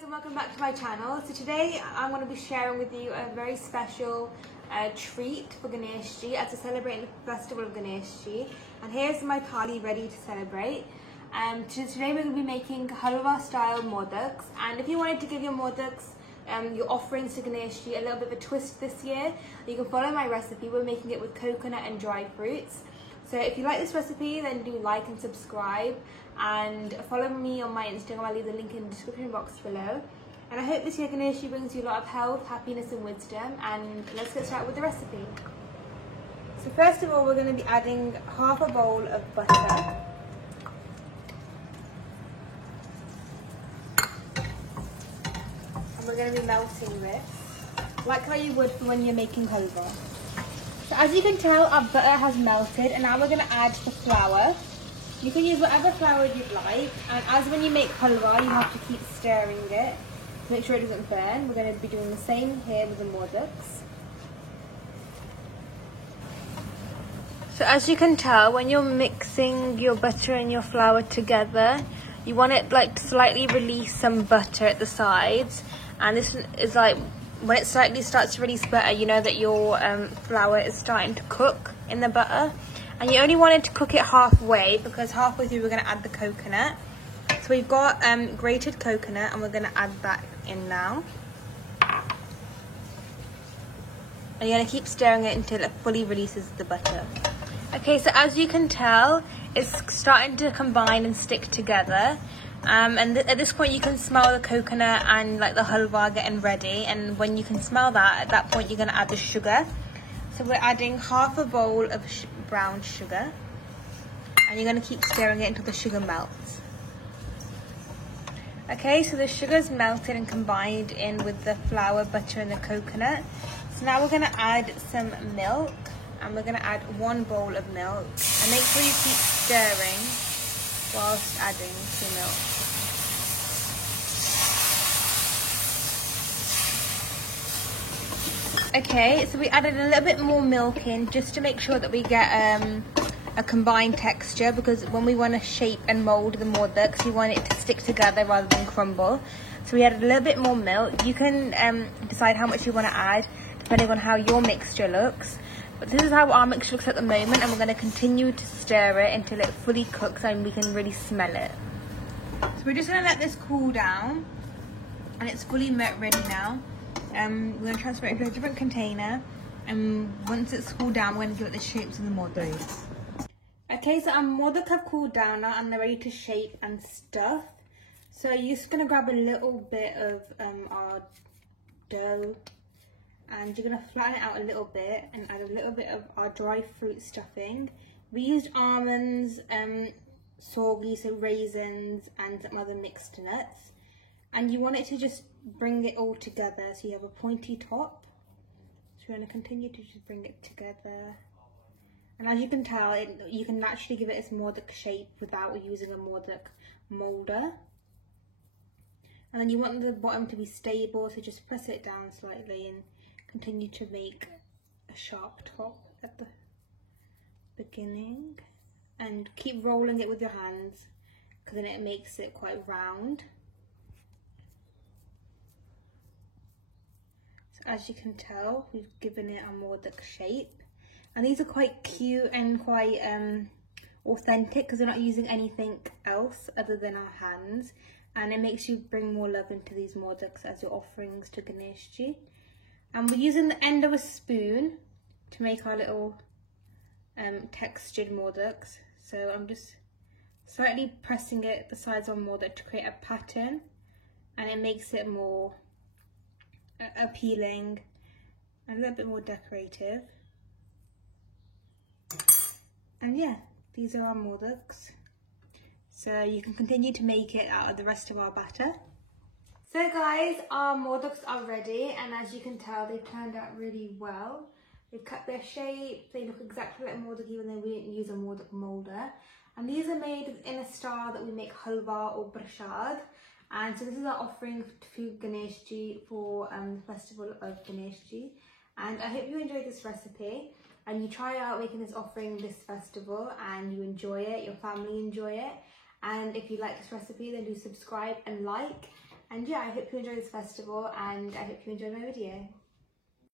And welcome back to my channel. So today I'm going to be sharing with you a very special treat for Ganeshji as we're celebrating the festival of Ganeshji. And here's my thali ready to celebrate. Today we're going to be making halwa style modaks, and if you wanted to give your modaks, your offerings to Ganeshji a little bit of a twist this year, you can follow my recipe. We're making it with coconut and dried fruits. So if you like this recipe, then do like and subscribe, and follow me on my Instagram. I'll leave the link in the description box below. And I hope this year Ganeshji brings you a lot of health, happiness and wisdom. And let's get started with the recipe. So first of all, we're going to be adding half a bowl of butter. And we're going to be melting this, like how you would for when you're making halwa. So as you can tell, our butter has melted, and now we're going to add the flour. You can use whatever flour you'd like, and as when you make halwa, you have to keep stirring it to make sure it doesn't burn. We're going to be doing the same here with the modaks. So as you can tell, when you're mixing your butter and your flour together, you want it like to slightly release some butter at the sides, and this is like when it slightly starts to release butter, you know that your flour is starting to cook in the butter. And you only wanted to cook it halfway, because halfway through we're going to add the coconut. So we've got grated coconut, and we're going to add that in now. And you're going to keep stirring it until it fully releases the butter. Okay, so as you can tell, it's starting to combine and stick together. At this point you can smell the coconut and like the halwa getting ready, and when you can smell that, at that point you're going to add the sugar. So we're adding half a bowl of brown sugar, and you're going to keep stirring it until the sugar melts. Okay, so the sugar's melted and combined in with the flour, butter and the coconut. So now we're going to add some milk, and we're going to add 1 bowl of milk, and make sure you keep stirring whilst adding the milk. Okay, so we added a little bit more milk in just to make sure that we get a combined texture, because when we want to shape and mould the modaks, you want it to stick together rather than crumble. So we added a little bit more milk. You can decide how much you want to add depending on how your mixture looks. But this is how our mixture looks at the moment, and we're going to continue to stir it until it fully cooks and we can really smell it. So we're just going to let this cool down, and it's fully ready now. We're going to transfer it into a different container, and once it's cooled down, we're going to give it the shapes of the modaks. Okay, so our modaks have cooled down now, and they're ready to shape and stuff. So you're just going to grab a little bit of our dough, and you're going to flatten it out a little bit and add a little bit of our dry fruit stuffing. We used almonds, sorghum, so raisins, and some other mixed nuts. And you want it to just bring it all together so you have a pointy top. So you're going to continue to just bring it together. And as you can tell, you can naturally give it its modak shape without using a modak moulder. And then you want the bottom to be stable, so just press it down slightly and continue to make a sharp top at the beginning. And keep rolling it with your hands, because then it makes it quite round. So as you can tell, we've given it a modak shape. And these are quite cute and quite authentic, because we're not using anything else other than our hands. And it makes you bring more love into these modaks as your offerings to Ganeshji. And we're using the end of a spoon to make our little textured modaks. So I'm just slightly pressing it the sides of our modak to create a pattern, and it makes it more appealing and a little bit more decorative. And yeah, these are our modaks. So you can continue to make it out of the rest of our batter. So guys, our modaks are ready, and as you can tell, they've turned out really well. They've cut their shape, they look exactly like modak even though we didn't use a modak moulder. And these are made in a style that we make halwa or prasad. And so this is our offering to Ganeshji for the festival of Ganeshji. And I hope you enjoyed this recipe and you try out making this offering this festival and you enjoy it, your family enjoy it. And if you like this recipe, then do subscribe and like. And yeah, I hope you enjoy this festival and I hope you enjoyed my video.